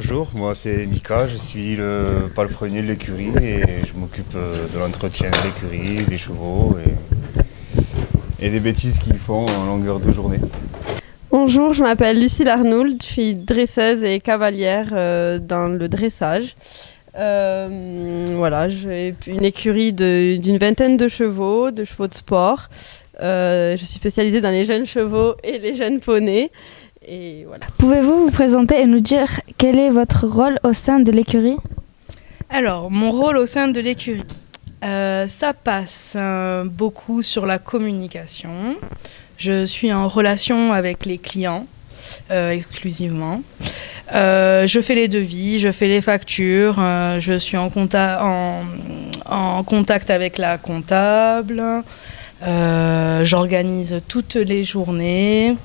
bonjour, moi c'est Mika, je suis le palefrenier de l'écurie et je m'occupe de l'entretien de l'écurie, des chevaux et des bêtises qu'ils font en longueur de journée. Bonjour, je m'appelle Lucille Arnould, je suis dresseuse et cavalière dans le dressage. Voilà, j'ai une écurie d'une vingtaine de chevaux de sport. Je suis spécialisée dans les jeunes chevaux et les jeunes poneys. Et voilà. Pouvez-vous vous présenter et nous dire quel est votre rôle au sein de l'écurie ? Alors, mon rôle au sein de l'écurie, ça passe beaucoup sur la communication. Je suis en relation avec les clients exclusivement. Je fais les devis, je fais les factures, je suis en contact avec la comptable, j'organise toutes les journées,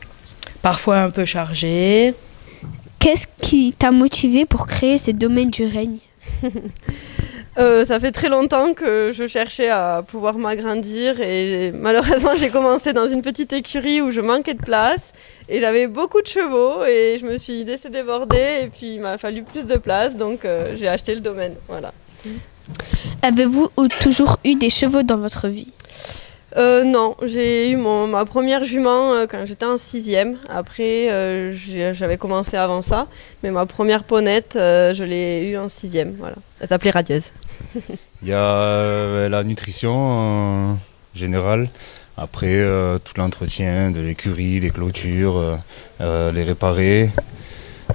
parfois un peu chargées. Qu'est-ce qui t'a motivé pour créer ces domaines du règne ? Ça fait très longtemps que je cherchais à pouvoir m'agrandir et malheureusement j'ai commencé dans une petite écurie où je manquais de place et j'avais beaucoup de chevaux et je me suis laissée déborder et puis il m'a fallu plus de place donc j'ai acheté le domaine. Voilà. Avez-vous toujours eu des chevaux dans votre vie ? Non, j'ai eu ma première jument quand j'étais en 6e. Après, j'avais commencé avant ça, mais ma première ponette, je l'ai eue en 6e. Voilà. Elle s'appelait Radieuse. Il y a la nutrition en général, après tout l'entretien de l'écurie, les clôtures, les réparer.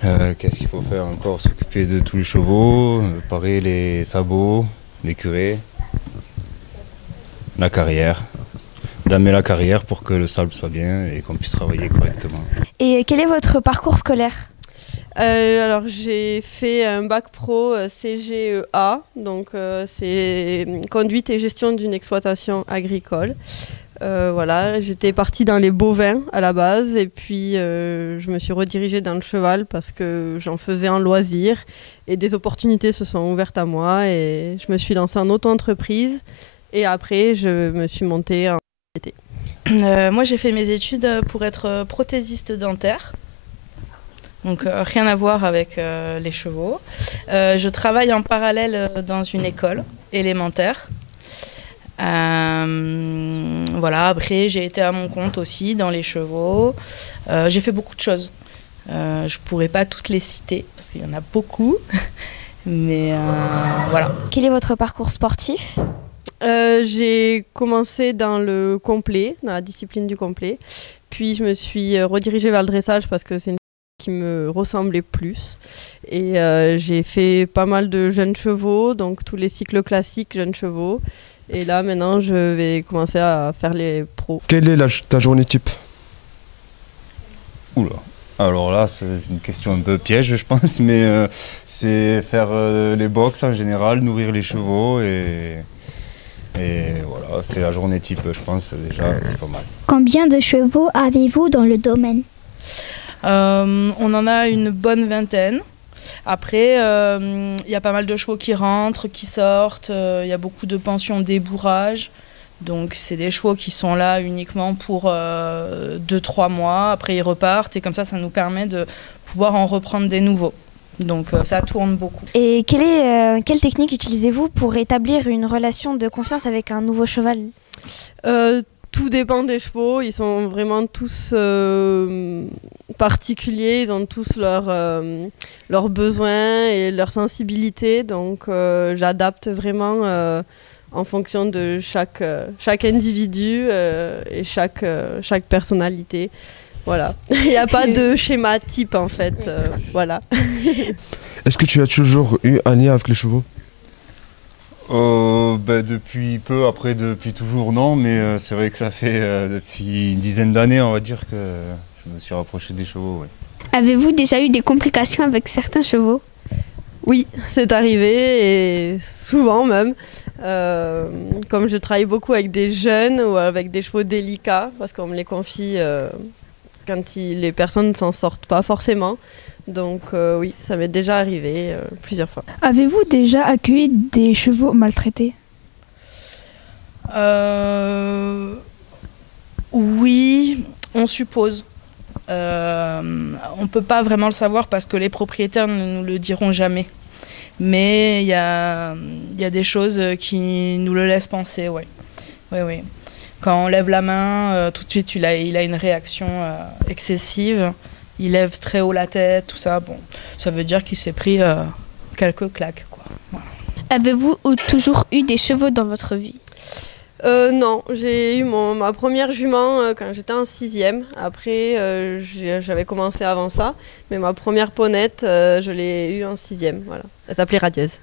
Qu'est-ce qu'il faut faire encore ? S'occuper de tous les chevaux, réparer les sabots, l'écurie, la carrière. Damer la carrière pour que le sable soit bien et qu'on puisse travailler correctement. Et quel est votre parcours scolaire ? Alors j'ai fait un bac pro CGEA, donc c'est conduite et gestion d'une exploitation agricole. Voilà, j'étais partie dans les bovins à la base et puis je me suis redirigée dans le cheval parce que j'en faisais en loisir et des opportunités se sont ouvertes à moi et je me suis lancée en auto-entreprise et après je me suis montée en moi, j'ai fait mes études pour être prothésiste dentaire. Donc, rien à voir avec les chevaux. Je travaille en parallèle dans une école élémentaire. Voilà, après, j'ai été à mon compte aussi dans les chevaux. J'ai fait beaucoup de choses. Je ne pourrais pas toutes les citer parce qu'il y en a beaucoup. Mais voilà. Quel est votre parcours sportif ? J'ai commencé dans le complet, dans la discipline du complet. Puis je me suis redirigée vers le dressage parce que c'est une qui me ressemblait plus. Et j'ai fait pas mal de jeunes chevaux, donc tous les cycles classiques jeunes chevaux. Et là maintenant je vais commencer à faire les pros. Quelle est ta journée type ? Oula. Alors là, c'est une question un peu piège, je pense, mais c'est faire les box en général, nourrir les chevaux et voilà, c'est la journée type, je pense, déjà, c'est pas mal. Combien de chevaux avez-vous dans le domaine ? On en a une bonne vingtaine. Après, y a pas mal de chevaux qui rentrent, qui sortent. Il y a beaucoup de pensions débourrage. Donc, c'est des chevaux qui sont là uniquement pour 2-3 mois. Après, ils repartent. Et comme ça nous permet de pouvoir en reprendre des nouveaux. Donc, ça tourne beaucoup. Et quelle technique utilisez-vous pour établir une relation de confiance avec un nouveau cheval ? Tout dépend des chevaux, ils sont vraiment tous particuliers, ils ont tous leurs besoins et leurs sensibilités, donc j'adapte vraiment en fonction de chaque individu et chaque personnalité. Voilà, il n'y a pas de schéma type en fait, voilà. Est-ce que tu as toujours eu un lien avec les chevaux ? Depuis peu, après depuis toujours non, mais c'est vrai que ça fait depuis une dizaine d'années, on va dire, que je me suis rapproché des chevaux. Ouais. Avez-vous déjà eu des complications avec certains chevaux ? Oui, c'est arrivé et souvent même. Comme je travaille beaucoup avec des jeunes ou avec des chevaux délicats, parce qu'on me les confie quand les personnes ne s'en sortent pas forcément. Donc oui, ça m'est déjà arrivé plusieurs fois. Avez-vous déjà accueilli des chevaux maltraités ? Oui, on suppose. on ne peut pas vraiment le savoir parce que les propriétaires ne nous le diront jamais. Mais il y a des choses qui nous le laissent penser, ouais. Oui. Quand on lève la main, tout de suite, il a une réaction excessive. Il lève très haut la tête, tout ça. Bon, ça veut dire qu'il s'est pris quelques claques, quoi. Voilà. Avez-vous toujours eu des chevaux dans votre vie? Non, j'ai eu ma première jument quand j'étais en 6e. Après, j'avais commencé avant ça. Mais ma première ponette, je l'ai eue en 6e. Voilà. Elle s'appelait Radieuse.